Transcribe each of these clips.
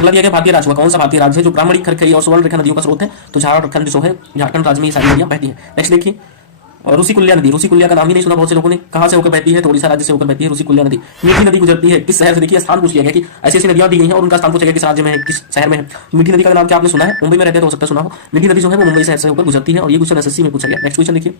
अगला दिया गया भारतीय राज्य, कौन सा भारतीय राज्य है जो ब्राह्मणी, खरखरी और सुवर्ण रेखा नदियों का स्रोत है? तो झारखंड जो है, झारखंड राज्य में ये सारी नदियां बहती है। नेक्स्ट देखिए, और ऋषिकुल्या नदी, ऋषिकुल्या का नाम ही नहीं सुना बहुत से लोगों ने, कहां से होकर बहती है? तो उड़ीसा राज्य से होकर बहती है ऋषिकुल्या नदी। मीठी नदी गुजरती है किस शहर से? देखिए स्थान पूछ लिया गया कि ऐसी ऐसी नदियां दी गई हैं और उनका स्थान पूछा गया किस राज्य में है, किस शहर में है। मीठी नदी का नाम क्या आपने सुना है? मुंबई में रहते हैं तो हो सकता है सुना हो। मीठी नदी जो है वो मुंबई शहर से होकर गुजरती है और ये क्वेश्चन एसएससी में पूछा गया। नेक्स्ट क्वेश्चन देखिए,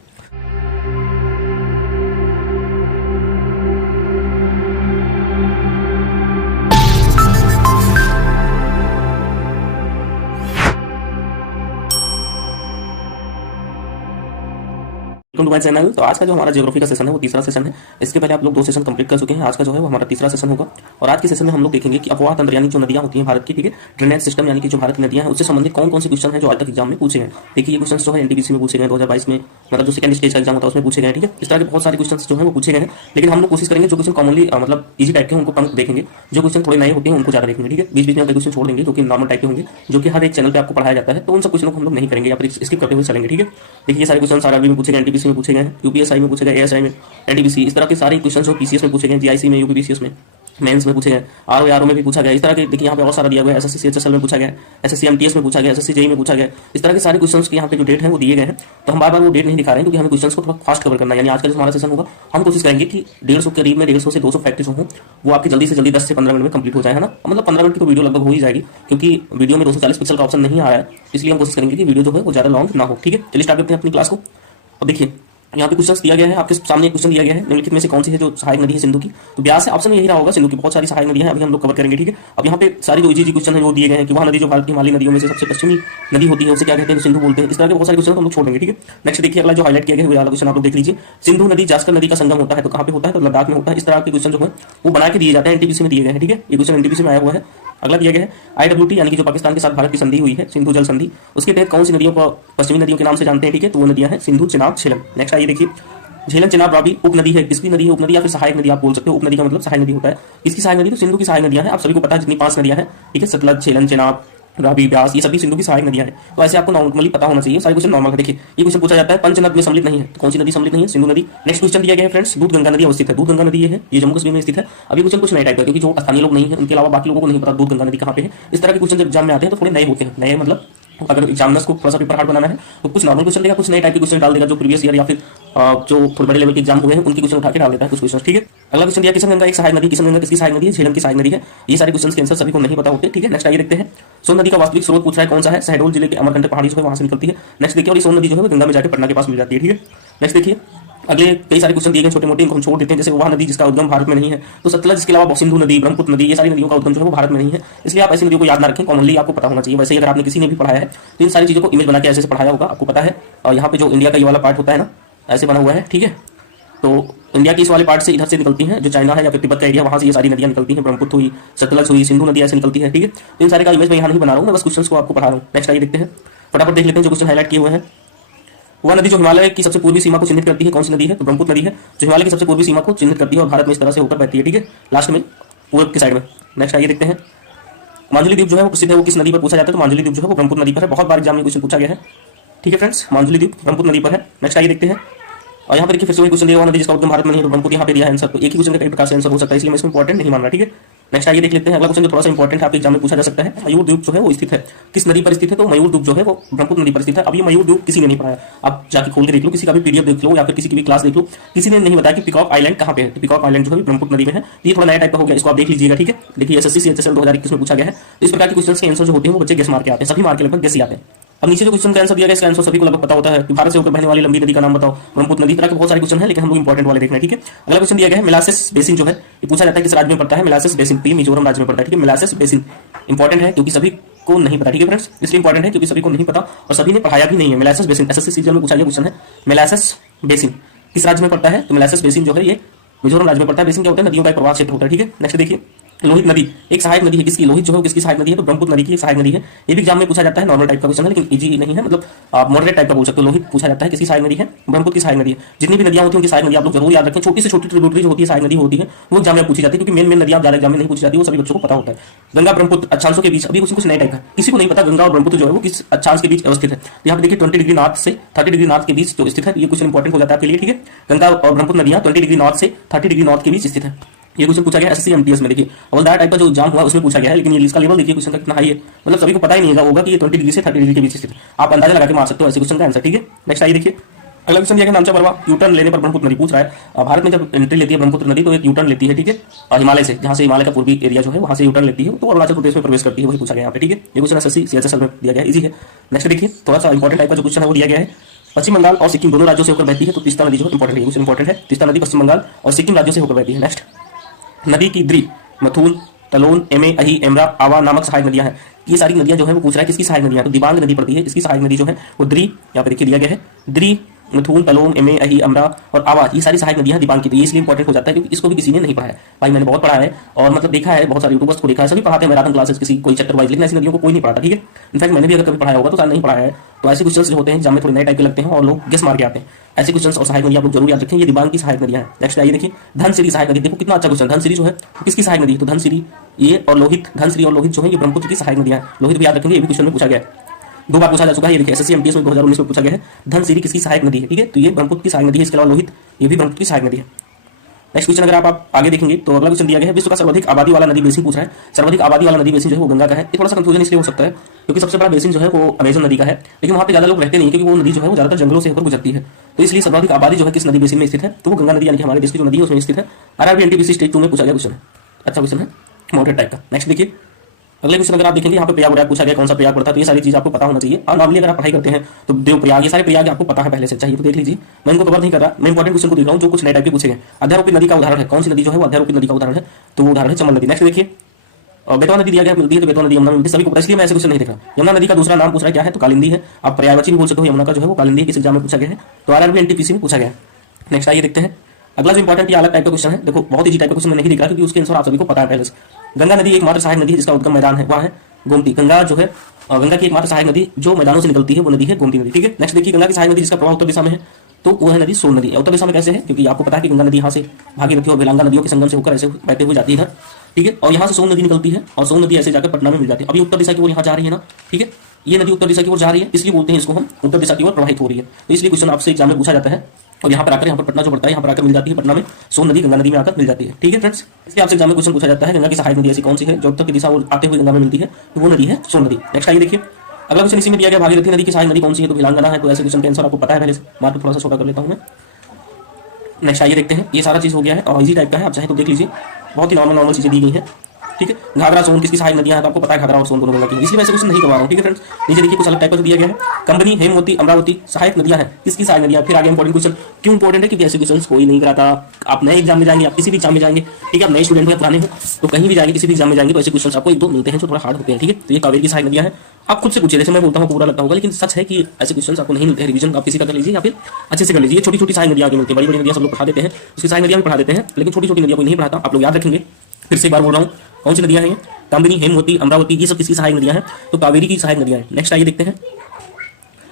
वेलकम टू माय चैनल। तो आज का जो हमारा ज्योग्राफी का सेशन है वो तीसरा सेशन है। इसके पहले आप लोग 2 सेशन कंप्लीट कर चुके हैं। आज का जो है वो हमारा तीसरा सेशन होगा और आज के सेशन में हम लोग देखेंगे कि अपवाह तंत्र यानी जो नदियां होती हैं भारत की, ठीक है, ड्रेनेज सिस्टम यानी कि जो भारत की नदियां हैं उससे संबंधित कौन कौन से क्वेश्चन है जो आज तक एग्जाम में पूछे गए। देखिए ये क्वेश्चन जो है एनटीपीसी में पूछे गए 2022 में, मतलब जो सेकंड स्टेज का एग्जाम होता है उसमें पूछे गए, ठीक है। इस तरह के बहुत सारे क्वेश्चन जो है वो पूछे गए हैं, लेकिन हम लोग कोशिश करेंगे जो क्वेश्चन कॉमनली मतलब इजी टाइप के उनको कम देखेंगे, जो क्वेश्चन थोड़े नए होते हैं उनको ज्यादा देखेंगे, ठीक है। बीच बीच में कई क्वेश्चन छोड़ देंगे जो कि नॉर्मल टाइप के होंगे, जो कि हर एक चैनल पे आपको पढ़ाया जाता है, तो उन सब क्वेश्चनों को हम लोग नहीं करेंगे या फिर स्किप करते हुए चलेंगे, ठीक है। देखिए ये सारे क्वेश्चन आरआरबी में पूछे गए, एनटीपीसी में पूछे गए, यूपीएसआई में पूछे गए, एएसआई में, एनटीपीसी, इस तरह के सारे क्वेश्चन जो पीसीएस में पूछे गए, जीआईसी में, यूपीपीसीएस में, मेंस में पूछे गए, आरओ में भी पूछा गया। इस तरह के देखिए यहाँ पे और सारा दिया गया है, एसएससी सीएचएसएल में पूछा गया, एसएससी एमटीएस में पूछा गया, एसएससी जेई में पूछा गया। इस तरह के सारे क्वेश्चंस के यहाँ पे जो डेट है वो दिए गए हैं, तो हम बार बार वो डेट नहीं दिखा रहे हैं क्योंकि हमें क्वेश्चंस को थोड़ा फास्ट कवर करना है। यानी आज का जो हमारा सेशन होगा हम कोशिश करेंगे कि 150 के करीब में 150 से 200 फैक्ट जो हो वो आपकी जल्दी से जल्दी 10 से 15 मिनट में कंप्लीट हो जाए, है ना। मतलब 15 मिनट की तो वीडियो लगभग हो ही जाएगी क्योंकि वीडियो में 240 पिक्सल का ऑप्शन नहीं आया है, इसलिए हम कोशिश करेंगे कि वीडियो जो है वो ज्यादा लॉन्ग ना हो, ठीक है। चलिए स्टार्ट करते हैं अपनी क्लास को। अब देखिए यहाँ पे क्वेश्चन दिया गया है, आपके सामने एक क्वेश्चन दिया गया है, निम्नलिखित में से कौन सी है जो सहायक नदी है सिंधु की? तो ब्यास है, ऑप्शन यही रहा होगा। सिंधु की बहुत सारी सहायक नदियां हैं, अभी हम लोग कवर करेंगे, ठीक है। अब यहाँ पे सारी जो इजी क्वेश्चन है वो दिए गए हैं कि वह नदी जो भारत की हिमालयी नदियों में से सबसे पश्चिमी नदी होती है उसे क्या कहते हैं? सिंधु बोलते हैं। इस तरह के बहुत सारे क्वेश्चन हम लोग छोड़ेंगे, ठीक है। नेक्स्ट देखिए अगला जो हाईलाइट किया गया है क्वेश्चन आप लोग देख लीजिए, सिंधु नदी जास्कर नदी का संगम होता है तो कहाँ पे होता है? तो लद्दाख में होता है। इस तरह के क्वेश्चन जो है वो बना के दिए जाते हैं, एनटीपीसी में दिए गए हैं, ठीक है। ये क्वेश्चन एनटीपीसी में आया हुआ है। अगला दिया गया है आईडब्ल्यूटी यानी कि जो पाकिस्तान के साथ भारत की संधि हुई है, सिंधु जल संधि, उसके तहत कौन सी नदियों को पश्चिमी नदियों के नाम से जानते हैं, ठीक है। तो वो नदियां हैं सिंधु, चिनाब, झेलम। नेक्स्ट आइए देखिए, झेलम, चिनाब, रावी उप नदी है। किसकी नदी है? उप नदी या फिर सहायक नदी आप बोल सकते हो। उप नदी का मतलब सहायक नदी होता है। किसकी सहायक नदी? तो सिंधु की सहायक नदियां हैं। आप सभी को पता है जितनी 5 नदियां हैं, ठीक है, सतलज, झेलम, चिनाब, रावी, ब्यास, ये सभी सिंधु की सहायक नदियां हैं। तो ऐसे आपको नॉर्मली पता होना चाहिए, सारे क्वेश्चन नॉर्मल है। देखिए ये क्वेश्चन पूछा जाता है पंचनद में सम्मिलित नहीं है, तो कौन सी नदी सम्मिलित नहीं है? सिंधु नदी। नेक्स्ट क्वेश्चन दिया गया है फ्रेंड्स, दूध गंगा नदी अवस्थित है। दूध गंगा नदी ये है, ये जम्मू कश्मीर में स्थित है। अभी क्वेश्चन कुछ नए टाइप का, क्योंकि जो स्थानीय लोग नहीं है उनके अलावा बाकी लोगों को नहीं पता दूध गंगा नदी कहाँ पे है। इस तरह के क्वेश्चन जब एग्जाम में आते हैं तो थोड़े नए होते हैं। नए मतलब अगर एग्जामिनर्स को थोड़ा सा पेपर हार्ड बनाना है तो कुछ नॉर्मल क्वेश्चन देगा, कुछ नए टाइप के क्वेश्चन डाल देगा जो प्रीवियस ईयर या फिर जो थोड़े बड़े लेवल के एग्जाम हुए हैं उनके क्वेश्चन उठा के डाल देता है कुछ क्वेश्चन, ठीक है। अगला क्वेश्चन दिया किशन गंगा एक सहायक नदी। किशन गंगा किसकी सहायक नदी है? झेलम की सहायक नदी है। ये सारे क्वेश्चन के आंसर सभी को नहीं पता होते, ठीक है। नेक्स्ट आइए देखते हैं, सोन नदी का वास्तविक स्रोत पूछ रहा है कौन सा है? शहडोल जिले के अमरकंटक पहाड़ी जो है वहां से निकलती है। नेक्स्ट देखिए, और ये सोन नदी जो है वो गंगा में जाकर पटना के पास मिल जाती है, ठीक है। नेक्स्ट देखिए अगले कई सारे क्वेश्चन दिए गए छोटे मोटे, इनको हम छोड़ देते हैं। जैसे वह नदी जिसका उद्गम भारत में नहीं है, तो सतलज, इसके अलावा सिंधु नदी, ब्रह्मपुत्र नदी, ये सारी नदियों का उद्गम जो है वो भारत में नहीं है, इसलिए आप ऐसी नदियों को याद ना रखें, कॉमनली आपको पता होना चाहिए। वैसे अगर आपने किसी ने भी पढ़ाया है तो इन सारी चीजों को इमेज बना के ऐसे पढ़ाया होगा, आपको पता है। और यहाँ पे जो इंडिया का ये वाला पार्ट होता है ना, ऐसे बना हुआ है, ठीक है। तो इंडिया के इस वाले पार्ट से इधर से निकलती हैं, जो चाइना है या फिर तिब्बत का एरिया, वहां से ये सारी नदियां निकलती हैं। ब्रह्मपुत्र हुई, सतलज हुई, सिंधु नदी ऐसे निकलती है, ठीक है। तो इन सारे का इमेज मैं यहाँ नहीं बना रहा हूँ, मैं बस क्वेश्चन को आपको पढ़ा रहा हूँ। नेक्स्ट आइए देखते हैं, फटाफट देख लेते हैं जो क्वेश्चन हाईलाइट किए हुए हैं। वह नदी जो हिमालय की सबसे पूर्वी सीमा को चिन्हित करती है कौन सी नदी है? तो ब्रह्मपुत्र नदी है, जो हिमालय की सबसे पूर्वी सीमा को चिन्हित करती है और भारत में इस तरह से होकर बहती है, ठीक है, लास्ट में पूर्व की साइड में। नेक्स्ट आइए देखते हैं, मांजुली द्वीप जो है वो प्रसिद्ध है, वो किस नदी पर पूछा जाता है? तो मांजुली द्वीप जो है वो ब्रह्मपुत्र नदी पर है। बहुत बार एग्जाम में क्वेश्चन पूछा गया है, ठीक है फ्रेंड्स। मांजुली द्वीप ब्रह्मपुत्र नदी पर है। नेक्स्ट आइए देखते हैं, और यहाँ पर देखिए फिर से वही क्वेश्चन दिया हुआ, नदी जिसका उद्गम भारत में नहीं है तो ब्रह्मपुत्र यहाँ पे दिया है आंसर। तो एक ही क्वेश्चन का कई प्रकार से आंसर हो सकता है, इसलिए मैं इसको इंपॉर्टेंट नहीं मान रहा, ठीक है। नेक्स्ट आइए देख लेते हैं, अगला क्वेश्चन जो थोड़ा सा इंपॉर्टेंट है, आपके एग्जाम में पूछा जा सकता है, मयूर द्वीप जो है वो स्थित है किस नदी पर स्थित है? तो मयूर द्वीप जो है वो ब्रह्मपुत्र नदी पर स्थित है। अब ये मयूर द्वीप किसी ने नहीं पढ़ाया, आप जाके खोल के देख लो, किसी का भी पीडीएफ देख लो या फिर किसी की भी क्लास देख लो, किसी ने नहीं बताया कि पिकॉक आइलैंड कहाँ पे है। तो पिकॉक आइलैंड जो है ब्रह्मपुत्र नदी में है। ये थोड़ा नया टाइप का हो गया, इसको आप देख लीजिएगा, ठीक है। देखिए एसएससी सीएचएसएल 2021 में पूछा गया है। इस प्रकार के क्वेश्चन के आंसर जो होते हैं वो बच्चे गेस मार के आते हैं, सभी मार के लगभग गेस ही आते हैं। अब नीचे जो क्वेश्चन का आंसर दिया गया इसका आंसर सभी को लगभग पता होता है कि भारत से होकर बहने वाली लंबी नदी का नाम बताओ, ब्रह्मपुत्र नदी। तरह के बहुत सारे क्वेश्चन है, लेकिन हम लोग इंपॉर्टेंट वाले देखना है, ठीक है। अगला क्वेश्चन दिया गया है, मिलासेस बेसिन जो है ये पूछा जाता है किस राज्य में पड़ता है? मिलासेस बेसिन मिजोरम राज्य में पड़ता है, ठीक है। मिलासेस बेसिन इंपॉर्टेंट है क्योंकि सभी को नहीं पता, ठीक है फ्रेंड्स, इसलिए इंपॉर्टेंट है क्योंकि सभी को नहीं पता और सभी ने पढ़ाया भी नहीं है। मिलासेस बेसिन एसएससी सीजीएल में पूछा गया क्वेश्चन है, मिलासेस बेसिन किस राज्य में पड़ता है? तो मिलासेस बेसिन जो है ये मिजोरम राज्य में पड़ता है। बेसिन क्या होता है? नदियों का एक प्रवाह क्षेत्र होता है, ठीक है। नेक्स्ट देखिए, लोहित नदी एक सहायक नदी है किसकी? लोहित जो है किसकी सहायक नदी है? तो ब्रह्मपुत्र नदी की सहायक नदी है। ये भी एग्जाम में पूछा जाता है, नॉर्मल टाइप का क्वेश्चन है लेकिन इजी नहीं है, मतलब आप मॉडरेट टाइप का बोल सकते हो। लोहित पूछा जाता है किसकी सहायक नदी है? ब्रह्मपुत्र की सहायक नदी है। जितनी भी नदियां होती हैं उनकी सहायक नदी आप लोग जरूर याद रखें। छोटी से छोटी ट्रिब्यूटरी जो होती है सहायक नदी होती है वो एग्जाम में पूछी जाती है, क्योंकि मेन नदियां ज्यादा एग्जाम में नहीं पूछी जाती, वो सभी बच्चों को पता होता है। गंगा ब्रह्मपुत्र अक्षांशों के बीच अभी कुछ नए टाइप का किसी को नहीं पता, गंगा और ब्रह्मपुत्र जो है वो किस अक्षांश के बीच अवस्थित है। यहाँ पे देखिए 20 डिग्री नॉर्थ से 30 डिग्री नॉर्थ के बीच जो स्थित है, ये क्वेश्चन इंपॉर्टेंट हो जाता है आपके लिए, ठीक है। गंगा और ब्रह्मपुत्र नदियां 20 डिग्री नॉर्थ से 30 डिग्री नॉर्थ के बीच स्थित है। ये क्वेश्चन पूछा गया एसएससी एमटीएस में। देखिए हवलदार टाइप का जो एग्जाम हुआ उसमें पूछा गया है, लेकिन ये इसका लेवल देखिए क्वेश्चन का कितना हाई है, मतलब सभी को पता ही नहीं होगा कि ये 20 डिग्री से 30 डिग्री के बीच स्थित है। आप अंदाजा लगा के मार सकते हो ऐसे क्वेश्चन का आंसर। ठीक है, नेक्स्ट आइए देखिए अगला क्वेश्चन दिया गया नामचा परवा यूटर्न लेने पर ब्रह्मपुत्र नदी पूछ रहा है। भारत में जब एंट्री लेती है ब्रह्मपुत्र नदी तो एक यूटर्न लेती है, ठीक है, और हिमालय से, जहां से हिमालय का पूर्वी एरिया जो है वहां से यूटर्न लेती है तो अरुणाचल प्रदेश में प्रवेश करती है, वही पूछा गया यहाँ पे। ठीक है, ये क्वेश्चन एसएससी सीएचएसएल में दिया गया है, इजी है। नेक्स्ट देखिए थोड़ा सा इंपॉर्टेंट टाइप का जो क्वेश्चन है वो दिया गया है, पश्चिम बंगाल और सिक्किम दोनों राज्यों से होकर बहती है तो तीस्ता नदी जो इंपॉर्टेंट है, क्वेश्चन इंपॉर्टेंट है। तीस्ता नदी पश्चिम बंगाल और सिक्किम राज्यों से होकर बहती है। नेक्स्ट नदी की द्री, मथुन, तलोन, एमे, अही, एमरा, आवा नामक सहायक नदियां हैं। ये सारी नदियां जो है वो पूछ रहा है किसकी सहायक नदियां, तो दिबांग नदी पड़ती है, इसकी सहायक नदी जो है वो द्री, यहाँ पे देखिए दिया गया है द्री, मथुन, तलोम, एमे, अही, अमरा और आवा, ये सारी सहायक नदियां दिबांग की। तो ये इसलिए इंपॉर्टेंट हो जाता है क्योंकि इसको भी किसी ने नहीं पढ़ा है। भाई मैंने बहुत पढ़ा है और मतलब देखा है, बहुत सारे यूट्यूबर्स को देखा है, सभी पढ़ाते हैं मैराथन क्लासेस किसी कोई चैप्टर वाइज, लेकिन ऐसी नदियों को कोई नहीं पढ़ाता। ठीक है, इनफैक्ट मैंने भी अगर कभी पढ़ाया होगा तो सारा नहीं पढ़ाया है। तो ऐसे क्वेश्चंस जो होते हैं एग्जाम में थोड़े नए टाइप के लगते हैं और लोग गेस मार के आते हैं। ऐसे क्वेश्चंस और सहायक नदी आप लोग जरूर याद रखें, ये दिबांग की सहायक नदियां हैं। नेक्स्ट आइए देखिए धनसिरी सहायक नदी, देखो कितना अच्छा क्वेश्चन। धनसिरी जो है किसकी सहायक नदी है, तो धनसिरी ये और लोहित, धनसिरी और लोहित जो है ये ब्रह्मपुत्र की सहायक नदियां हैं। लोहित भी याद रखेंगे, ये भी क्वेश्चन में पूछा गया है, 2 बार पूछा जा चुका है। ये देखिए एसएससी एमटीएस में 2019 में पूछा गया है, धनसिरी किसकी सहायक नदी है। ठीक है, तो ये ब्रह्मपुत्र की सहायक नदी है, इसके अलावा लोहित ये भी ब्रह्मपुत्र की सहायक नदी है। नेक्स्ट क्वेश्चन अगर आप आगे देखेंगे तो अगला क्वेश्चन दिया गया है विश्व का सर्वाधिक आबादी वाला नदी बेसिन पूछ रहा है। सर्वाधिक आबादी वाला नदी बेसिन जो है वो गंगा का है। ये थोड़ा सा कंफ्यूजन इसलिए हो सकता है क्योंकि सबसे बड़ा बेसिन जो है वो अमेजन नदी का है, लेकिन वहां पे ज्यादा लोग रहते नहीं क्योंकि वो नदी जो है वो ज्यादातर जंगलों से होकर गुजरती है। तो इसलिए सर्वाधिक आबादी जो है किस नदी बेसिन में स्थित है, तो वो गंगा नदी यानी कि हमारे देश की जो नदी है उसमें स्थित है। आरआरबी एनटीपीसी स्टेज 2 में पूछा गया क्वेश्चन है, अच्छा क्वेश्चन है, माउंटेड टाइप का। नेक्स्ट देखिए अगले क्वेश्चन अगर आप देखेंगे यहाँ पे प्रयाग पूछा गया, कौन सा प्रयाग पड़ता है, तो ये सारी चीज आपको पता होना चाहिए। और नॉर्मली अगर आप पढ़ाई करते हैं तो देव प्रयाग, ये सारे प्रयाग आपको पता है पहले से, चाहिए तो देख लीजिए। मैं इनको कवर नहीं कर रहा, मैं इंपॉर्टेंट क्वेश्चन को देख रहा हूँ जो कुछ नए टाइप के पूछे गए। अध्यारोपित नदी का उदाहरण है, कौन सी नदी जो है वो अध्यारोपित नदी का उदाहरण है, तो वो उदाहरण है चमन नदी। नेक्स्ट देखिए और बेतवा नदी दिया गया, मिलती है तो बेतवा नदी यमुना में सभी को पता, इसलिए मैं ऐसे क्वेश्चन नहीं देख रहा। यमुना नदी का दूसरा नाम पूछ रहा है क्या है, तो कालिंदी है। आप प्रयागराज भी बोल सकते हो, यमुना का जो है वो कालिंदी किस एग्जाम में पूछा गया है, तो आरआरबी एनटीपीसी में पूछा गया है। नेक्स्ट आइए देखते हैं अगला जो इंपॉर्टेंट ये अलग टाइप का क्वेश्चन है। देखो बहुत ईजी टाइप का क्वेश्चन मैं नहीं दिख रहा क्योंकि उसके आंसर आप सभी को पता है पहले से। गंगा नदी एकमात्र सहायक नदी है जिसका उद्गम मैदान है, वहाँ है गोमती। गंगा जो है गंगा की एकमात्र सहायक नदी जो मैदानों से निकलती है वो नदी है गोमती नदी। ठीक है, नेक्स्ट देखिए गंगा की सहायक नदी जिसका प्रवाह उत्तर दिशा में है तो वो है नदी सोन नदी। उत्तर दिशा में कैसे है, क्योंकि आपको पता है कि गंगा नदी यहाँ से भागीरथी और बेलंगा नदियों के संगम से होकर ऐसे बहते हुए जाती है। ठीक है, और यहाँ से सोन नदी निकलती है और सोन नदी ऐसे जाकर पटना में मिल जाती है। अभी उत्तर दिशा की ओर यहाँ जा रही है ना, ठीक है, ये नदी उत्तर दिशा की ओर जा रही है, इसलिए बोलते हैं इसको हम उत्तर दिशा की ओर प्रवाहित हो रही है। तो इसलिए क्वेश्चन आपसे एग्जाम में पूछा जाता है और यहाँ पर आकर यहाँ पर पटना जो पड़ता है यहाँ पर आकर मिल जाती है, पटना में सोन नदी गंगा नदी में आकर मिल जाती है। ठीक है फ्रेंड्स, इसलिए आपसे एग्जाम में क्वेश्चन पूछा जाता है गंगा की सहायक नदी ऐसी कौन सी है जो उत्तर की दिशा आते हुए गंगा में मिलती है, तो वो नदी है सोन नदी। नेक्स्ट आइए देखिए अगला क्वेश्चन इसी में दिया गया, भागीरथी नदी की सहायक नदी कौन सी है, तो भिलांगना है। तो ऐसे क्वेश्चन का आंसर आपको पता है पहले से, मार्क थोड़ा सा छोटा कर लेता हूँ मैं। नेक्स्ट आइए देखते हैं, ये सारा चीज हो गया है और इजी टाइप का है, आप चाहे तो देख लीजिए, बहुत ही नॉर्मल चीजें दी गई है। ठीक है, घाघरा सोन किसकी सहायक नदियां हैं, तो आपको पता है घाघरा और सोन दोनों गंगा की है, इसलिए मैं ऐसे क्वेश्चन नहीं करवा रहा हूँ। ठीक है फ्रेंड्स, नीचे देखिए कुछ अलग टाइप का दिया गया है, कंबनी, हेमवती, अमरावती सहायक नदियां हैं, किसकी सहायक नदियां। फिर आगे इंपॉर्टेंट क्वेश्चन, क्यों इंपॉर्टेंट है, क्योंकि ऐसे क्वेश्चन कोई नहीं कराता। आप नए एग्जाम में जाएंगे, आप किसी भी एग्जाम में जाएंगे, ठीक है, आप नए स्टूडेंट हो या पुराने हो, तो कहीं भी जाएंगे, किसी भी एग्जाम में जाएंगे तो ऐसे क्वेश्चन आपको एक दो मिलते हैं जो थोड़ा हार्ड होते हैं। ठीक है, तो ये कावेरी की सहायक नदियां हैं, आप खुद से पूछिए, जैसे मैं बोलता हूँ पूरा लगता होगा, लेकिन सच है कि ऐसे क्वेश्चन आपको नहीं मिलते हैं। रिवीजन आप किसी का कर लीजिए या फिर अच्छे से कर लीजिए। छोटी छोटी सहायक नदियां आगे मिलती है, बड़ी बड़ी नदियां सब लोग पढ़ा देते हैं, उसकी सहायक नदियां भी पढ़ा देते हैं, लेकिन छोटी छोटी नदियां कोई नहीं पढ़ाता। आप लोग याद रखेंगे, फिर से एक बार बोल रहा हूँ, कौन सी नदियां हैं, कामनी, हेमवती, अमरावती, ये सब किसकी सहायक नदियां हैं, तो कावेरी की सहायक नदियां हैं। नेक्स्ट आइए देखते हैं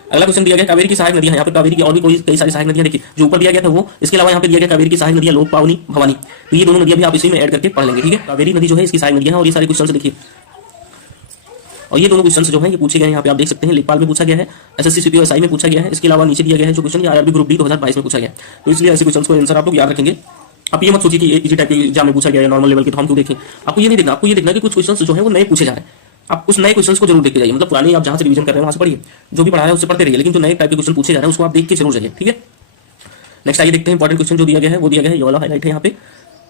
अगला क्वेश्चन दिया गया, कावेरी की सहायक नदियां हैं। यहाँ पे कावेरी की और भी कोई कई सारी सहायक नदियां देखिए, जो ऊपर दिया गया था वो, इसके अलावा यहाँ पे दिया गया कावेरी की सहायक नदियां लोक, पावनी, भवानी, तो ये दोनों नदियां भी आप इसी में ऐड करके पढ़ लेंगे। ठीक है, कावेरी नदी जो है इसकी सहायक नदियां हैं और ये सारे क्वेश्चन देखिए, और ये दोनों क्वेश्चन जो है ये पूछे गए हैं, यहाँ पे आप देख सकते हैं, लेखपाल में पूछा गया है, एसएससी सीपीओएसआई में पूछा गया है, इसके अलावा नीचे दिया गया है जो क्वेश्चन ये आरआरबी ग्रुप डी 2022 में पूछा गया। तो इसलिए ऐसे क्वेश्चन को आंसर आप लोग याद रखेंगे। आप ये मत सोचिए कि इजी टाइप के एग्जाम में पूछा गया है नॉर्मल लेवल के, तो हम क्यों देखें। आपको ये नहीं देखना, आपको ये देखना कि कुछ क्वेश्चंस जो है वो नए पूछे जा रहे हैं, आप उस नए क्वेश्चंस को जरूर देखते जाइए। मतलब पुराने आप जहां से रिवीजन कर रहे हैं वहां से पढ़िए, जो भी पढ़ा रहे हैं उससे पढ़ते रहिए, लेकिन जो नए टाइप के क्वेश्चन पूछे जा रहे हैं उसको आप देख के जरूर जाइए। ठीक है, नेक्स्ट आइए देखते हैं इंपॉर्टेंट क्वेश्चन जो दिया गया है, वो दिया गया है, ये वाला हाईलाइट है यहाँ पे,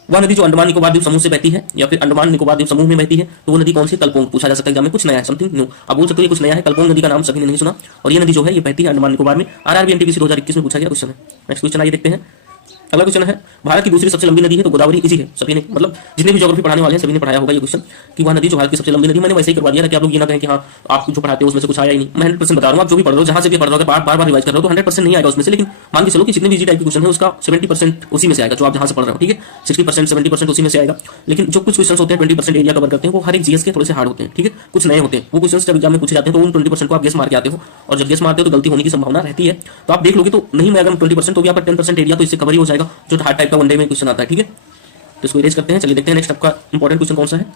वह नदी जो अंडमान निकोबार द्वीप समूह से बहती है या फिर अंडमान निकोबार द्वीप समूह में बहती है, तो वो नदी कौन सी, तलपोंग। पूछा जा सकता है एग्जाम में, कुछ नया है, समथिंग न्यू, आप बोल सकते हो ये कुछ नया है। तलपोंग नदी का नाम सभी ने नहीं सुना और ये नदी जो है ये बहती है अंडमान निकोबार में। आरआरबी एनटीपीसी 2021 में पूछा गया क्वेश्चन है। नेक्स्ट क्वेश्चन आइए देखते हैं, अगला क्वेश्चन है, भारत की दूसरी सबसे लंबी नदी है, तो गोदावरी। इजी है, सभी ने मतलब जितने भी ज्योग्राफी पढ़ाने वाले हैं सभी ने पढ़ाया होगा ये क्वेश्चन कि वह नदी जो भारत की सबसे लंबी नदी। मैंने वैसे ही करवा दिया था कि आप लोग ये ना कहें कि हाँ आप जो पढ़ाते हो उसमें से कुछ आया ही नहीं। मैं 100% बता रहा हूँ, आप जो भी पढ़ रहे हो, जहां से भी पढ़ रहे हो, बार बार रिवाइज कर रहे हो तो 100% नहीं आएगा उसमें से, लेकिन मान के चलो कि जितने भी इजी टाइप के क्वेश्चन है उसका 70% उसी में से आएगा जो आप जहां से पढ़ रहे हो। ठीक है, 60% 70% उसी में से आएगा, लेकिन जो कुछ क्वेश्चन होते हैं 20% एरिया कवर करते हैं, वो हर एक जीएस के थोड़े से हार्ड होते हैं। ठीक है, कुछ नए होते हैं, वो क्वेश्चन जब एग्जाम में पूछे जाते हैं तो उन 20% को आप गेस मार के आते हो, और जब गेस मारते हो तो गलती होने की संभावना रहती है। तो आप देख लोगे तो नहीं मैं अगर 20% तो भी आपका 10% एरिया तो इससे कवर ही हो जाएगा, जो हार्ड टाइप का वनडे में क्वेश्चन आता है। ठीक है, तो इसको इरेज करते हैं, चलिए देखते हैं नेक्स्ट आपका इंपॉर्टेंट क्वेश्चन कौन सा है।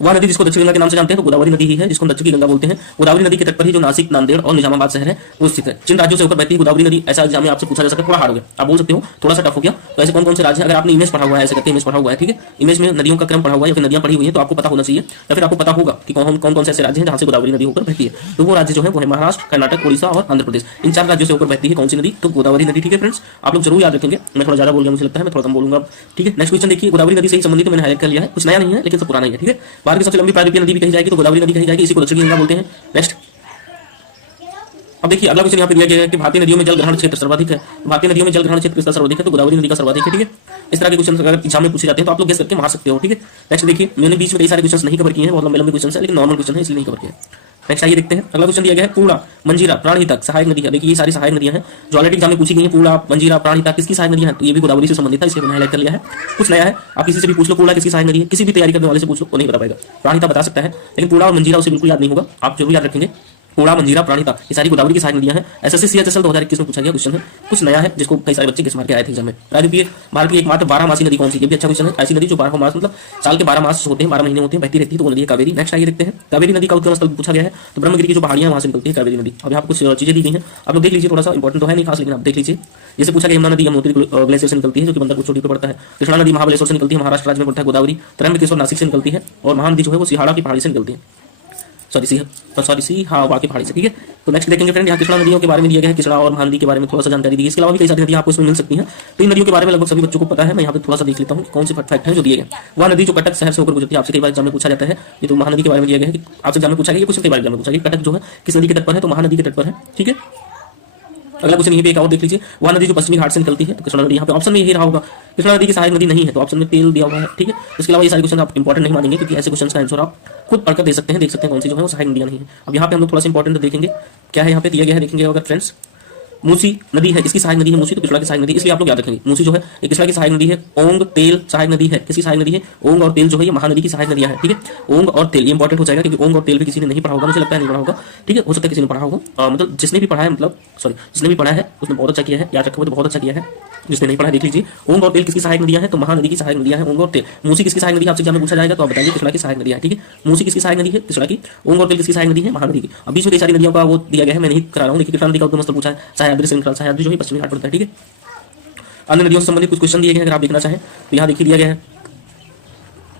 वह नदी जिसको दक्षिण गंगा के नाम से जानते हैं तो गोदावरी नदी ही है, जिसको दक्षिण की गंगा बोलते हैं। गोदावरी नदी के तट पर ही जो नासिक, नांदेड़ और निजामाबाद शहर है वो स्थित है। जिन राज्यों से होकर बहती है गोदावरी नदी, ऐसा एग्जाम में आपसे पूछा जा सकता है, थोड़ा हार्ड हो गया, आप बोल सकते हो थोड़ा सा टफ हो गया। तो ऐसे कौन कौन से राज्य हैं, अगर आपने इमेज पढ़ा हुआ है, ऐसे करके इमेज पढ़ा हुआ है, ठीक है, इमेज में नदियों का क्रम पढ़ा हुआ है या फिर नदियां पढ़ी हुई है, तो आपको पता होना चाहिए या फिर आपको पता होगा कि कौन कौन से ऐसे राज्य हैं जहां से गोदावरी नदी होकर बहती है। तो वो राज्य जो है वो है महाराष्ट्र, कर्नाटक, ओडिशा और आंध्र प्रदेश। इन 4 राज्यों से होकर बहती है कौन सी नदी, तो गोदावरी नदी, ठीक है फ्रेंड्स, आप लोग जरूर याद रखेंगे। मैं थोड़ा ज्यादा बोल गया, मुझे लगता है, मैं थोड़ा कम बोलूंगा, ठीक है। नेक्स्ट क्वेश्चन देखिए, गोदावरी नदी से ही संबंधित मैंने हाईलाइट कर लिया है, कुछ नया नहीं है लेकिन सब पुराना ही है, ठीक है। भारत की सबसे लंबी प्रायद्वीपीय नदी भी कही जाएगी तो गोदावरी नदी कही जाएगी, इसी को दक्षिण गंगा बोलते हैं। नेक्स्ट अब देखिए अगला क्वेश्चन यहाँ पे दिया गया है कि भारतीय नदियों में जल ग्रहण क्षेत्र सर्वाधिक है। भारतीय नदियों में जल ग्रहण क्षेत्र किसका सर्वाधिक है, तो गोदावरी नदी का सर्वाधिक है, ठीक है। इस तरह के क्वेश्चन अगर एग्जाम में पूछे जाते हैं तो आप लोग गेस करके मार सकते हो, ठीक है। नेक्स्ट देखिए, मैंने बीच में कई सारे क्वेश्चन नहीं कवर किए हैं, बहुत लंबे लंबे क्वेश्चन है, लेकिन नॉर्मल क्वेश्चन है इसलिए नहीं कवर किए। नेक्स्ट आइए देखते हैं, अगला क्वेश्चन दिया गया है पूर्णा, मंजीरा, प्राणहिता सहायक नदी है। देखिए ये सारी सहायक नदियां हैं जो ऑलरेडी एग्जाम में पूछी गई हैं। पूर्णा, मंजीरा, प्राणहिता किसकी सहायक नदियां हैं, तो ये भी गोदावरी से संबंधित है, इसलिए मैंने हाईलाइट कर लिया है। कुछ नया है, आप किसी से भी पूछ लो पूर्णा किसकी सहायक नदी है, किसी भी तैयारी करने वाले से पूछ लो वो नहीं बता पाएगा। प्राणहिता बता सकता है, लेकिन पूर्णा और मंजीरा उसे बिल्कुल याद नहीं होगा, आप जरूर याद रखेंगे। पूर्णा, मंजीरा, प्राणहिता ये सारी गोदावरी की सहायक नदियां हैं। एसएससी सीएचएसएल 2021 में पूछा गया क्वेश्चन है, कुछ नया है जिसको कई सारे बच्चे गेस मार के आए थे एग्जाम में। प्रायद्वीपीय भारत की एकमात्र 12 मासी नदी कौन सी, ये भी अच्छा क्वेश्चन है। ऐसी नदी जो 12 मास मतलब साल के 12 मास होते हैं, 12 महीने होते हैं, बहती रहती है, तो वो नदी है कावेरी। नेक्स्ट आइए देखते हैं, कावेरी नदी का उद्गम स्थल पूछा गया है, तो ब्रह्मगिरी की जो पहाड़ियां वहां से निकलती है कावेरी नदी। अब यहाँ पर कुछ चीजें दी गई हैं, आप लोग देख लीजिए, थोड़ा सा इंपॉर्टेंट तो है नहीं खास, लेकिन आप देख लीजिए। जैसे पूछा गया, यमुना नदी यमुनोत्री ग्लेशियर से निकलती है जो कि बंदरपुर चोटी पर पड़ता है। कृष्णा नदी महाबलेश्वर से निकलती है, महाराष्ट्र राज्य में पड़ता है। गोदावरी त्रयंबकेश्वर नासिक से निकलती है, और महानदी जो है वो सिहाड़ा की पहाड़ी से निकलती है, सिहावा की पहाड़ी से, ठीक है। तो नेक्स्ट देखेंगे फ्रेंड, यहाँ कृष्णा नदियों के बारे में दिया गया है, कृष्णा और महानदी के बारे में थोड़ा सा जानकारी दी है। इसके अलावा भी कई सारी नदियां आपको इसमें मिल सकती हैं, तो इन नदियों के बारे में लगभग सभी बच्चों को पता है। मैं यहाँ पे थोड़ा सा देख लेता हूँ कौन से फैक्ट है जो दिए गए। वह नदी जो कटक शहर से होकर गुजरती है, आपसे कई बार एग्जाम में पूछा जाता है, ये तो महानदी के बारे में दिया गया है, आपसे एग्जाम में पूछा गया, कुछ कई बार एग्जाम में पूछा गया, कटक जो है किस नदी के तट पर है, तो महानदी के तट पर है, ठीक है। अगला क्वेश्चन यही पे एक और देख लीजिए, वह नदी जो पश्चिमी घाट से निकलती है, तो कृष्णा नदी यहाँ पे ऑप्शन में यही रहा होगा। कृष्णा नदी की सहायक नदी नहीं है, तो ऑप्शन में तेल दिया हुआ है, ठीक है। इसके अलावा ये सारे क्वेश्चन आप इंपॉर्टेंट नहीं मानेंगे, क्योंकि ऐसे क्वेश्चन का आंसर आप खुद पढ़कर दे सकते हैं, देख सकते हैं कौन सी जो है वो सहायक नदियां नहीं है। अब यहाँ पे हम लोग थोड़ा सा इंपॉर्टेंट देखेंगे, क्या है यहाँ पे दिया गया है, देखेंगे अगर फ्रेंड्स। मूसी नदी है, किसकी सहायक नदी है, मूसी तो कृष्णा की सहायक नदी, इसलिए आप लोग याद रखेंगे मूसी जो है ये कृष्णा की सहायक नदी है। ओंग, तेल सहायक नदी है, किसकी सहायक नदी है, ओंग और तेल जो है ये महानदी की सहायक नदियां है, ठीक है। ओंग और तेल ये इंपॉर्टेंट हो जाएगा, क्योंकि ओंग और तेल भी किसी ने नहीं पढ़ा होगा, मुझे लगता है नहीं पढ़ा होगा, ठीक है। हो सकता है किसी ने पढ़ा होगा, मतलब जिसने भी पढ़ा है, मतलब सॉरी जिसने भी पढ़ा है उसने बहुत अच्छा किया है, याद रखा हुआ तो बहुत अच्छा किया है। जिसने नहीं पढ़ा देख लीजिए, ओंग और तेल किसकी सहायक नदियां हैं, तो महानदी की सहायक नदियां हैं ओंग और तेल। मूसी किसकी सहायक नदी आपसे एग्जाम में पूछा जाएगा, तो आप बताइए कृष्णा की सहायक नदियां है, ठीक है। मूसी किसकी सहायक नदी है, कृष्णा की। ओंग और तेल किसकी सहायक नदी है, महानदी की। अब बीच में कई सारी नदियों का वो दिया गया है, मैं नहीं करा रहा हूँ, देखिए कृष्णा नदी का उद्गम स्थल पूछा है, सह्याद्री श्रृंखला, सह्याद्री जो है पश्चिमी घाट पड़ता है, ठीक है। अन्य नदियों से संबंधित कुछ क्वेश्चन दिए गए हैं, अगर आप देखना चाहें तो यहाँ देखिए दिया गया है,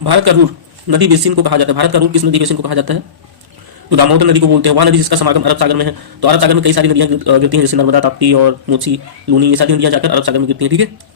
भारत का रूर नदी बेसिन को कहा जाता है। भारत का रूर किस नदी बेसिन को कहा जाता है, तो दामोदर नदी को बोलते हैं। वह नदी जिसका समागम अरब सागर में है, तो अरब सागर में कई सारी नदियां गिरती हैं, जैसे नर्मदा, ताप्ती और मूसी, लूनी, ये सारी नदियां जाकर अरब सागर में गिरती हैं, ठीक है।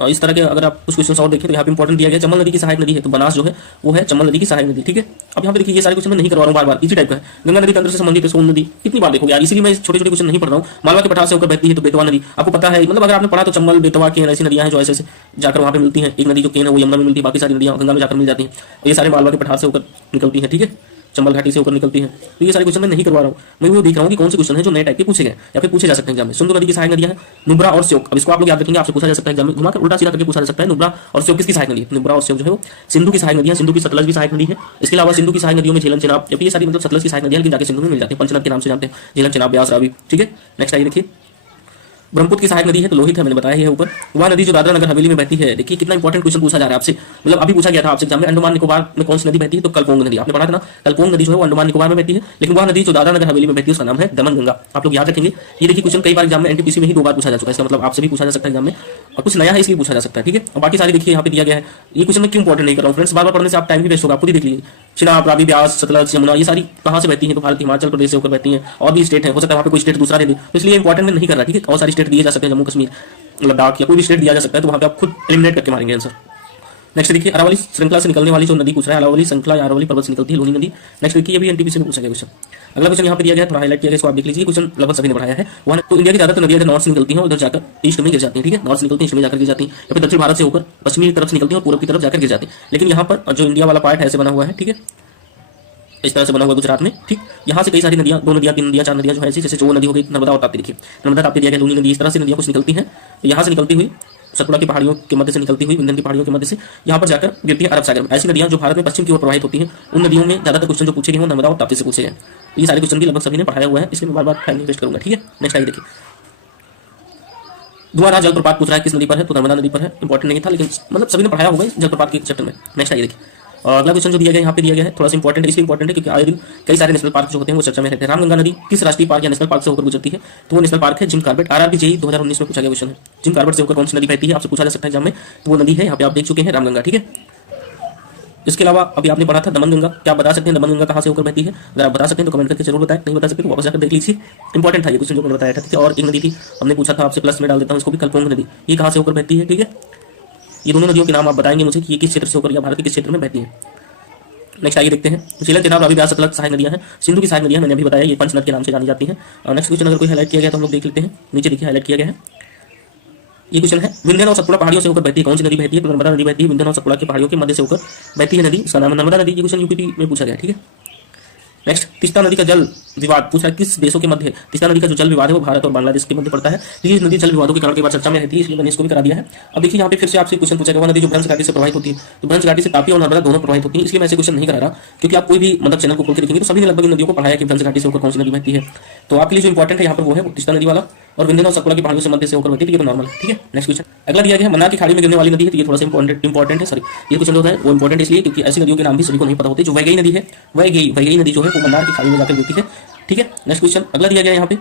इस तरह के अगर आप कुछ क्वेश्चन और देखें तो यहाँ पे इंपॉर्टेंट दिया गया, चंबल नदी की सहायक नदी है, तो बनास जो है वो है चंबल नदी की सहायक नदी, ठीक है। अब यहाँ पे देखिए ये सारे क्वेश्चन मैं नहीं करवा रहा हूँ, बार बार इसी टाइप का है। गंगा नदी तंत्र से संबंधित है, सोन नदी कितनी बार देखोगे यार, इसीलिए मैं छोटे छोटे क्वेश्चन नहीं पढ़ रहा हूँ। मालवा के पठार से होकर बहती है, तो बेतवा नदी आपको पता है, मतलब अगर आपने पढ़ा तो चंबल, बेतवा, केन ऐसी नदियां हैं जो ऐसे जाकर वहाँ पे मिलती हैं। एक नदी जो केन है वो यमुना में मिलती है, बाकी सारी नदियां गंगा में जाकर मिल जाती हैं। ये सारे मालवा के पठार से होकर निकलती है, ठीक है, चंबल घाटी से होकर निकलती है। तो ये सारे क्वेश्चन मैं नहीं करवा रहा हूँ, मैं वो देख रहा हूँ कि कौन से क्वेश्चन है जो नए टाइप के पूछे गए या फिर पूछे जा सकते हैं एग्जाम में। सिंधु नदी की सहायक नदियां हैं नुब्रा और श्योक। अब इसको आप लोग याद रखेंगे, आपसे पूछा जा सकता है एग्जाम में, घुमाकर उल्टा सीधा करके पूछा जा सकता है, नुब्रा और श्योक किसकी सहायक नदी है। नुब्रा और श्योक जो है वो सिंधु की सहायक नदी है, सिंधु की सतलज भी सहायक नदी है। इसके अलावा सिंधु की सहायक नदियों में झेलम, चिनाब, जबकि ये सारी मतलब सतलज की सहायक नदियां लेकिन जाके सिंधु में मिल जाती है, पंचनद के नाम से जानते हैं, झेलम, चिनाब, ब्यास, रावी, ठीक है। नेक्स्ट आइए देखिए, ब्रह्मपुत्र की सहायक नदी है तो लोहित है, मैंने बताया है ऊपर। वह नदी जो दादरा नगर हवेली में बहती है, देखिए कितना इंपॉर्टेंट क्वेश्चन पूछा जा रहा है आपसे, मतलब अभी पूछा गया था आपसे एग्जाम में, अंडमान निकोबार में कौन सी नदी बहती है, तो कलपोंग नदी, आपने पढ़ा था ना। कलपोंग नदी जो है वो अंडमान निकोबार में बहती है, लेकिन वह नदी जो दादरा नगर हवेली में बहती है उसका नाम है दमन गंगा, आप लोग याद रखेंगे। ये देखिए क्वेश्चन कई बार एग्जाम में एनटीपीसी में ही 2 बार पूछा जा चुका है, इसका मतलब आपसे भी पूछा जा सकता है एग्जाम में, और कुछ नया है इसलिए पूछा जा सकता है, ठीक है। और बाकी सारी देखिए यहाँ पे दिया गया है, ये क्वेश्चन मैं क्यों इंपॉर्टेंट नहीं कर रहा हूँ फ्रेंड्स, बार बार पढ़ने से आप टाइम भी वेस्ट होगा, आप खुद ही देख लीजिए। चिनाब, रावी, ब्यास, सतलज, यमुना ये सारी कहाँ से बहती हैं, तो भारत हिमाचल प्रदेश से होकर बहती हैं, और भी स्टेट है, हो सकता है वहाँ पे कोई स्टेट दूसरा दे दे, तो इसलिए इंपॉर्टेंट नहीं कर रहा, ठीक है। और सारी स्टेट दिए जा सकते हैं, जम्मू कश्मीर, लद्दाख या कोई भी स्टेट दिया जा सकता है, तो वहाँ पे आप खुद एलिमिनेट करके मारेंगे आंसर। नेक्स्ट देखिए, अरावली श्रृंखला से निकलने वाली जो नदी पूछ रहा है, अरावली श्रृंखला या अरावली पर्वत से निकलती है, लूनी नदी। नेक्स्ट देखिए, ये भी एनटीपीसी में पूछा गया क्वेश्चन। अगला क्वेश्चन यहाँ पे दिया गया, थोड़ा हाईलाइट किया गया, इसको आप देख लीजिए, क्वेश्चन लगभग सभी ने पढ़ाया है। वहाँ तो इंडिया की ज्यादातर नदियां नॉर्थ से निकलती हैं, उधर जाकर ईस्ट में गिर जाती हैं, ठीक है, नॉर्थ से निकलती हैं, ईस्ट में जाकर गिर जाती हैं, या फिर दक्षिण भारत से होकर पश्चिमी तरफ से निकलती हैं और पूर्व की तरफ जाकर गिर जाती हैं। लेकिन यहाँ पर जो इंडिया वाला पार्ट है ऐसे बना हुआ है, ठीक है, इस तरह से बना हुआ है गुजरात में, ठीक। यहाँ से कई सारी नदियां, 2 नदियां, 3 नदियां, 4 नदियां जो है ऐसी, जैसे जो नदी हो गई नर्मदा और ताप्ती, देखिए नर्मदा, ताप्ती दिया गया, लूनी नदी, इस तरह से नदियां कुछ निकलती हैं। तो यहाँ से निकलती हुई सतपुड़ा की पहाड़ियों के मध्य से निकलती हुई, विंध्य की पहाड़ियों के मध्य से यहाँ पर जाकर गिरती है अरब सागर में। ऐसी नदियां जो भारत में पश्चिम की ओर प्रवाहित होती हैं, उन नदियों में ज्यादातर क्वेश्चन जो पूछे गए हैं नर्मदा और ताप्ती से पूछे गए। ये सारे क्वेश्चन भी लगभग सभी ने पढ़ाया हुआ है, इसलिए मैं बार बार टाइम वेस्ट करूंगा, ठीक है। नेक्स्ट आइए देखिए, द्वारा जलप्रपात पूछ रहा है किस नदी पर है, तो नर्मदा नदी पर है, इंपॉर्टेंट नहीं था लेकिन मतलब सभी ने पढ़ाया होगा इस जलप्रपात के चैप्टर में। नेक्स्ट आइए देखिए, और अगला क्वेश्चन जो दिया गया यहाँ पे दिया गया है थोड़ा सा इंपॉर्टेंट है, इसलिए इंपॉर्टेंट है क्योंकि आए दिन कई सारे नेशनल पार्क जो होते हैं वो चर्चा में रहते हैं। रामगंगा नदी किस राष्ट्रीय पार्क या नेशनल पार्क से होकर गुजरती है? तो वो नेशनल पार्क है जिम कॉर्बेट। आरआरबी जेईई 2019 में पूछा गया क्वेश्चन है, जिम कॉर्बेट से होकर कौन सी नदी बहती है, आपसे पूछा जा सकता है एग्जाम में। तो वो नदी है यहाँ पे आप देख चुके हैं रामगंगा, ठीक है। इसके अलावा अभी आपने पढ़ा था दमनगंगा, क्या आप बता सकते हैं दमनगंगा कहाँ से होकर बहती है? अगर आप बता सकते हैं तो कमेंट करके जरूर बताएं, नहीं बता सकते तो वापस जाकर देख लीजिए, इंपॉर्टेंट था ये क्वेश्चन जो मैंने बताया था, ठीक है। और एक नदी थी हमने पूछा था आपसे, प्लस में डाल देता हूँ इसको भी, कलपोंग नदी, ये कहाँ से होकर बहती है, ठीक है। ये दोनों नदियों के नाम आप बताएंगे मुझे कि ये किस क्षेत्र से होकर या भारत के किस क्षेत्र में बहती है। नेक्स्ट आइए देखते हैं। झेलम, चेनाब, रावी, ब्यास, सतलज सहायक नदियां हैं। सिंधु की सहायक नदियां मैंने अभी बताया, ये पंचनद के नाम से जानी जाती हैं। नेक्स्ट क्वेश्चन अगर कोई हाईलाइट किया गया तो हम लोग देख लेते हैं, नीचे देखिए हाईलाइट किया गया है। ये क्वेश्चन है विंध्यन और सतपुड़ा पहाड़ियों से होकर बहती है कौन सी नदी बहती है? तो नर्मदा नदी बहती है, विंध्यन और सतपुड़ा की पहाड़ियों के मध्य से होकर बहती है नदी, इसका नाम नर्मदा नदी। ये क्वेश्चन यूपी में पूछा गया, ठीक है। नेक्स्ट, तीस्ता नदी का जल विवाद पूछा है किस देशों के मध्य? तीस्ता नदी का जो जल विवाद है वो भारत और बांग्लादेश के मध्य पड़ता है। ये नदी जल विवादों के कारण के बाद चर्चा में रहती है, इसलिए मैंने इसको भी करा दिया है। अब देखिए यहाँ पे फिर से आपसे क्वेश्चन पूछा गया, वह नदी जो भ्रंश घाटी से प्रभावित होती है, तो भ्रंश घाटी से तापी और नर्मदा दोनों प्रभावित होती है, इसलिए मैं ऐसे क्वेश्चन नहीं करा रहा, क्योंकि आप कोई भी मतलब चैनल को खोल के देखेंगे तो सभी ने लगभग इन नदियों को पढ़ाया कि भ्रंश घाटी से होकर कौन सी नदी बहती है। तो आपके लिए जो इंपॉर्टेंट है यहाँ पर वो है तीस्ता नदी वाला, और विंध्यन और सतपुड़ा की पहाड़ियों से मध्य से होकर बहती है, ये तो नॉर्मल है, ठीक है। नेक्स्ट क्वेश्चन अगला दिया गया है मन्नार की खाड़ी में गिरने वाली नदी है, तो ये थोड़ा सा इंपॉर्टेंट है, सॉरी ये क्वेश्चन जो है वो इंपॉर्टेंट इसलिए क्योंकि ऐसी नदियों के नाम भी सभी को नहीं पता होते। जो वैगई नदी है, वैगई नदी जो है वो मन्नार की खाड़ी में जाकर गिरती है, ठीक है। नेक्स्ट क्वेश्चन अगला दिया गया यहाँ पे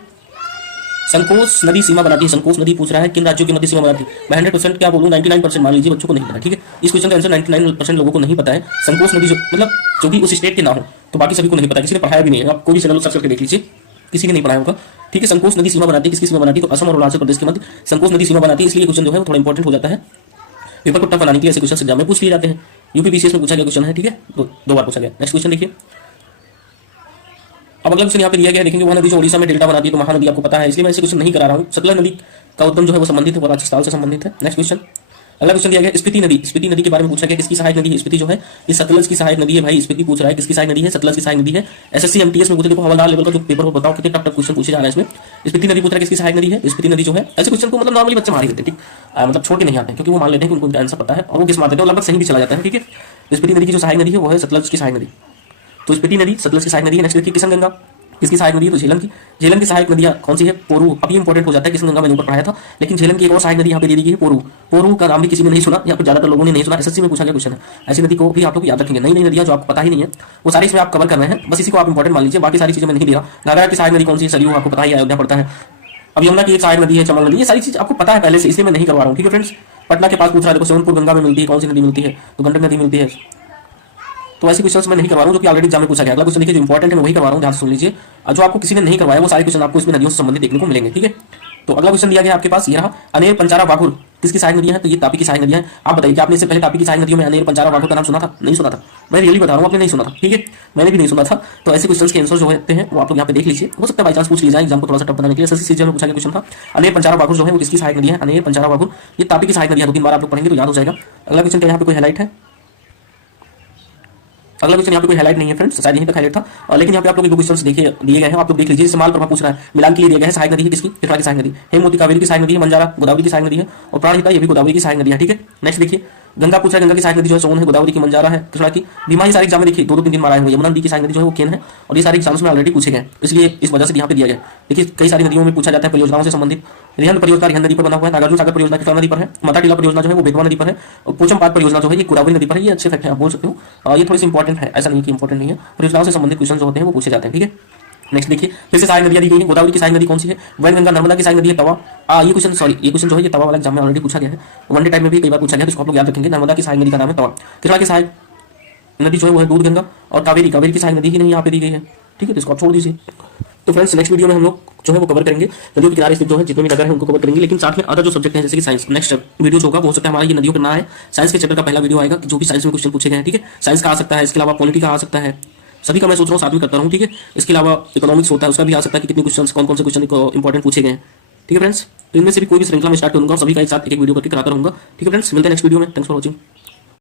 संकोच नदी सीमा बनाती है, संकोच नदी पूछ रहा है किन राज्यों की मध्य सीमा बनाती है? मैं 100% क्या बोलूं 99% मान लीजिए बच्चों को नहीं पता, ठीक है। इस क्वेश्चन का आंसर 99% लोगों को नहीं पता है। संकोच नदी जो मतलब जो भी उस स्टेट के ना हो, तो बाकी सभी को नहीं पता, किसी ने पढ़ाया भी नहीं है। आप कोई भी चैनल सर्च करके देख लीजिए, किसी ने नहीं पढ़ाया होगा, ठीक है। संकोच नदी सीमा बनाती है, किसकी सीमा बनाती है? तो असम और अरुणाचल प्रदेश के मध्य संकोच नदी सीमा बनाती है, इसलिए क्वेश्चन जो है वो थोड़ा इंपॉर्टेंट हो जाता है। पेपर को टफ बनाने के लिए ऐसे क्वेश्चन एग्जाम में पूछ लिए जाते हैं। यूपीपीसीएस में पूछा गया क्वेश्चन है, ठीक है, दो बार पूछा गया। नेक्स्ट क्वेश्चन देखिए, अब अगला क्वेश्चन यहाँ पे दिया गया है, देखेंगे वह नदी जो ओडिशा में डेल्टा बनाती है, तो महानदी आपको पता है, इसलिए मैं इसे क्वेश्चन नहीं करा रहा हूँ। सतलज नदी का उद्गम जो है वो संबंधित है, वो राजस्थान से संबंधित है। नेक्स्ट क्वेश्चन अगला क्वेश्चन दिया गया स्पीति नदी, स्पीति नदी के बारे में पूछा गया किसकी सहायक नदी है? स्पीति जो है ये सतलज की सहायक नदी है भाई, स्पीति पूछ रहा है किसकी सहायक नदी है? सतलज की सहायक नदी है। एसएससी एमटीएस में पूछे, देखो हवलदार लेवल का जो पेपर हो, बताओ कितने टफ क्वेश्चन पूछे जा रहे हैं इसमें। स्पीति नदी पूछ रहा है किसकी सहायक नदी है? स्पीति नदी जो है, ऐसे क्वेश्चन को मतलब नॉर्मली बच्चे मार ही देते हैं, ठीक, मतलब छोड़ के नहीं आते हैं, क्योंकि वो मान लेते हैं कि उनको आंसर पता है और वो किस मारते हैं और लगभग सही भी चला जाता है, ठीक है। स्पीति नदी की जो सहायक नदी है वो है सतलज की सहायक नदी, तो स्पीति नदी सतलज की सहायक नदी है। नेक्स्ट देखिए किशन गंगा किसकी सहायक नदी है? तो झेलम की। झेलम की सहायक नदियां कौन सी है? पोरू। अब ये इंपॉर्टेंट हो जाता है, किशन गंगा मैंने ऊपर पढ़ाया था, लेकिन झेलम की एक और सहायक नदी यहाँ पे दे दी गई है पोरू। पोरू का नाम भी किसी ने नहीं सुना, या फिर ज्यादातर लोगों ने नहीं सुना, एसएससी में पूछा गया क्वेश्चन है। ऐसी नदी को भी आप लोग याद रखेंगे, नई नई नदियां जो आपको पता ही नहीं है वो सारी इसमें आप कवर कर रहे हैं, बस इसी को आप इंपॉर्टेंट मान लीजिए, बाकी सारी चीजें मैं नहीं दे रहा। घाघरा की सहायक नदी कौन सी है? सरयू, आपको पता ही है, अयोध्या पड़ता है। अब यमुना की एक सहायक नदी है चमल नदी, ये सारी चीज आपको पता है पहले से, इसलिए मैं नहीं करवा रहा हूँ, ठीक है फ्रेंड्स। पटना के पास पूछ रहा है, देखो सोनपुर गंगा में मिलती है, कौन सी नदी मिलती है? तो गंडक नदी मिलती है। तो ऐसे क्वेश्चन मैं नहीं करवा रहा हूं जो कि ऑलरेडी एग्जाम में पूछा गया। अगला क्वेश्चन देखिए जो इंपॉर्टेंट है मैं वही करवा रहा हूं, ध्यान से सुन लीजिए। जो आपको किसी ने नहीं करवाया वो सारे क्वेश्चन आपको इसमें नदियों से संबंधित देखने को मिलेंगे, ठीक है। तो अगला क्वेश्चन दिया गया आपके पास ये रहा, अनेर, पंचारा, वाघुर किसकी सहायक नदियां हैं? तो ये तापी की सहायक नदियां हैं। आप बताइए कि आपने इससे पहले तापी की सहायक नदियों में अनेर, पंचारा, वाघुर का नाम सुना था? नहीं सुना था, मैं रियली बता रहा हूँ, आपने नहीं सुना था, ठीक है, मैंने भी नहीं सुना था। तो ऐसे क्वेश्चन के आंसर जो होते हैं वो आप लोग यहाँ पे देख लीजिए, हो सकता है बाई चांस पूछ लीजिए एग्जाम को थोड़ा सा टफ बनाने के लिए। एसएससी सीजन में पूछा गया क्वेश्चन था, अनेर, पंचारा, वाघुर जो है वो किसकी सहायक नदी है? अनेर, पंचारा, वाघुर ये तापी की सहायक नदियां, 2-3 बार आप लोग पढ़ेंगे तो याद हो जाएगा। अगला क्वेश्चन क्या यहाँ पे कोई हाईलाइट है? अगला क्वेश्चन यहाँ पे कोई हाईलाइट नहीं है फ्रेंड्स, शायद यहीं तक हाईलाइट था, लेकिन यहाँ पे आप लोग दो क्वेश्चन देखिए दिए गए हैं, आप लोग देख लीजिए। समाल प्रभाव पूछ रहा है, मिलान के लिए दिया गया है, सहायक नदी है किसकी? कृष्णा की सहायक नदी। हेमवती कावेरी की सहायक नदी है, मंजारा गोदावरी की सहायक नदी है, और प्राणहिता ये भी गोदावरी की सहायक नदी है, ठीक है। नेक्स्ट देखिए गंगा पूछा है, गंगा की सहायक नदी जो है सोन है, गोदावरी की मंजारा है, कृष्णा की भीमा। ये सारे एग्जाम में देखिए 2-2-3 मारा है। यमुना नदी की सहायक नदी जो है वो केन है, और ये सारे एग्जाम्स में ऑलरेडी पूछे गए, इसलिए इस वजह से यहाँ पे दिया गया। देखिए कई सारी नदियों में पूछा जाता है परियोजनाओं से संबंधित। रिहंद परियोजना रिहंद नदी पर बना हुआ है, नागार्जुन सागर परियोजना किफा नदी पर है, माताटीला परियोजना जो है वो बेतवा नदी पर है, और पोचमपाद परियोजना जो है ये गोदावरी नदी पर है। ये अच्छे फैक्ट है, आप बोल सकते हो, ये थोड़ी सी इंपॉर्टेंट है, ऐसा नहीं कि इंपॉर्टेंट नहीं है। परियोजनाओं से संबंधित क्वेश्चन जो होते हैं वो पूछे जाते हैं, ठीक है। नेक्स्ट देखिए फिर से सहायक नदियां दी गई हैं। गोदावरी की सहायक नदी कौन सी है? वैनगंगा। नर्मदा की सहायक नदी है तवा। ये क्वेश्चन जो है ये तवा वाला एग्जाम में ऑलरेडी पूछा गया है, वनडे टाइम में भी कई बार पूछा गया, तो इसको आप लोग याद रखेंगे। नर्मदा की सहायक नदी का नाम है तवा। कृष्णा की सहायक नदी जो है वो है दूधगंगा, और कावेरी की सहायक नदी ही नहीं यहाँ पे दी गई है, ठीक है, तो इसको आप छोड़ दीजिए। तो फ्रेंड्स नेक्स्ट वीडियो में हम लोग जो है वो कवर करेंगे नदियों के किनारे स्थित जो है जितने भी नगर है उनको कवर करेंगे, लेकिन साथ में अदर जो सब्जेक्ट है जैसे कि साइंस। नेक्स्ट वीडियो जो होगा वो हो सकता है हमारा ये नदियों पर ना है, साइंस के चैप्टर का पहला वीडियो आएगा जो भी साइंस में क्वेश्चन पूछे गए हैं, ठीक है। साइंस का आ सकता है, इसके अलावा पॉलिटी का आ सकता है, सभी का मैं सोच रहा हूँ साथ में करता रहूँ, ठीक है। इसके अलावा इकोनॉमिक्स होता है उसका भी आ सकता है कि कितने क्वेश्चन कौन कौन से क्वेश्चन इंपॉर्टेंट पूछे गए हैं, ठीक है फ्रेंड्स। तो इनमें से भी कोई भी श्रृंखला में स्टार्ट करूंगा, सभी का एक साथ एक वीडियो करके कराता रहूंगा, ठीक है फ्रेंड्स। मिलते हैं नेक्स्ट वीडियो में, थैंक्स फॉर वॉचिंग।